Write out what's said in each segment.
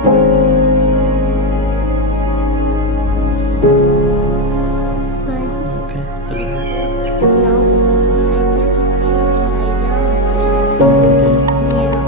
Okay. Does it hurt? No, I didn't feel it lie down. Okay. Yeah.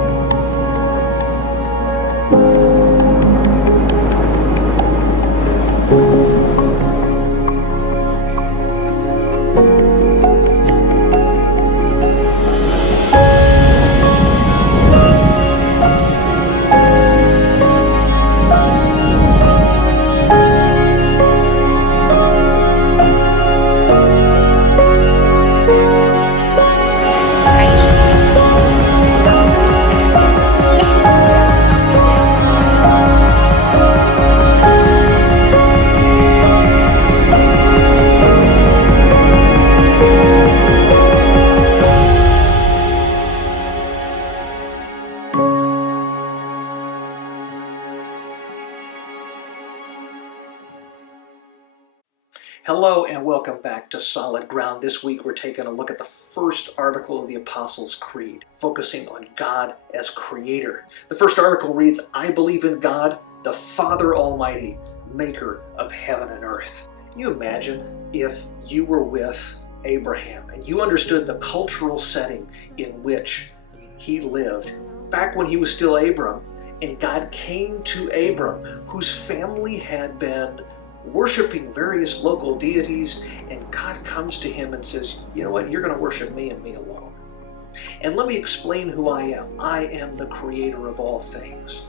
Hello and welcome back to Solid Ground. This week we're taking a look at the first article of the Apostles' Creed, focusing on God as Creator. The first article reads, "I believe in God, the Father Almighty, maker of heaven and earth." Can you imagine if you were with Abraham and you understood the cultural setting in which he lived back when he was still Abram, and God came to Abram, whose family had been worshiping various local deities, and God comes to him and says, you know what, you're going to worship me and me alone. And let me explain who I am. I am the creator of all things.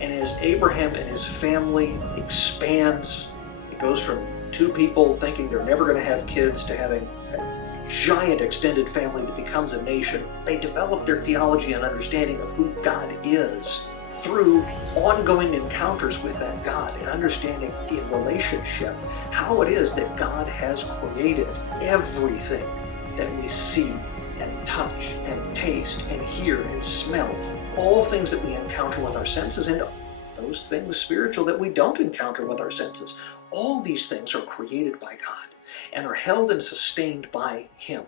And as Abraham and his family expands, it goes from two people thinking they're never going to have kids to having a giant extended family that becomes a nation. They develop their theology and understanding of who God is through ongoing encounters with that God and understanding in relationship how it is that God has created everything that we see and touch and taste and hear and smell, all things that we encounter with our senses, and those things spiritual that we don't encounter with our senses. All these things are created by God and are held and sustained by Him.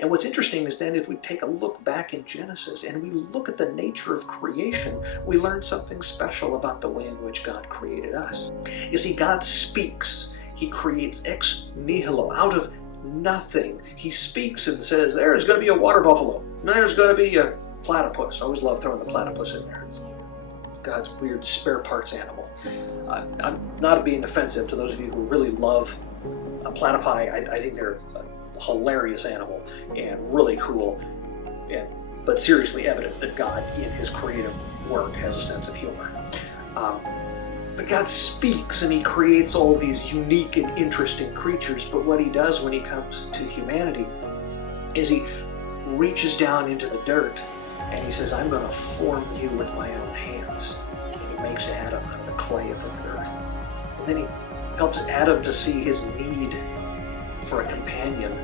And what's interesting is then if we take a look back in Genesis and we look at the nature of creation, we learn something special about the way in which God created us. You see, God speaks. He creates ex nihilo, out of nothing. He speaks and says, there's going to be a water buffalo. There's going to be a platypus. I always love throwing the platypus in there. It's God's weird spare parts animal. I'm not being offensive to those of you who really love platypi. I think they're hilarious animal and really cool, but seriously evidence that God in his creative work has a sense of humor. But God speaks and he creates all these unique and interesting creatures, but what he does when he comes to humanity is he reaches down into the dirt and he says, I'm going to form you with my own hands. And he makes Adam out of the clay of the earth. And then he helps Adam to see his need for a companion,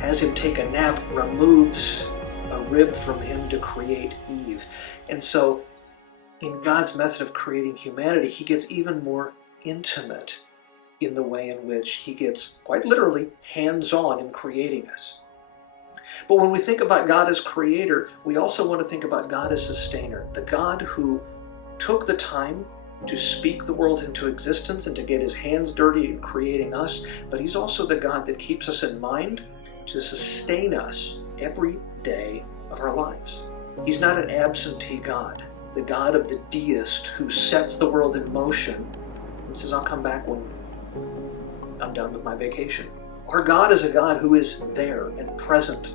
has him take a nap, removes a rib from him to create Eve. And so in God's method of creating humanity, he gets even more intimate in the way in which he gets, quite literally, hands-on in creating us. But when we think about God as creator, we also want to think about God as sustainer, the God who took the time to speak the world into existence and to get his hands dirty in creating us, but he's also the God that keeps us in mind to sustain us every day of our lives. He's not an absentee God, the God of the deist who sets the world in motion and says, I'll come back when I'm done with my vacation. Our God is a God who is there and present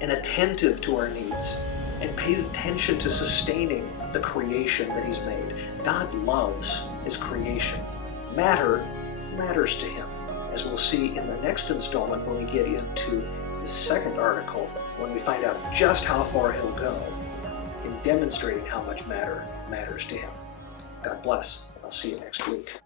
and attentive to our needs and pays attention to sustaining the creation that he's made. God loves his creation. Matter matters to him, as we'll see in the next installment when we get into the second article, when we find out just how far he'll go in demonstrating how much matter matters to him. God bless, and I'll see you next week.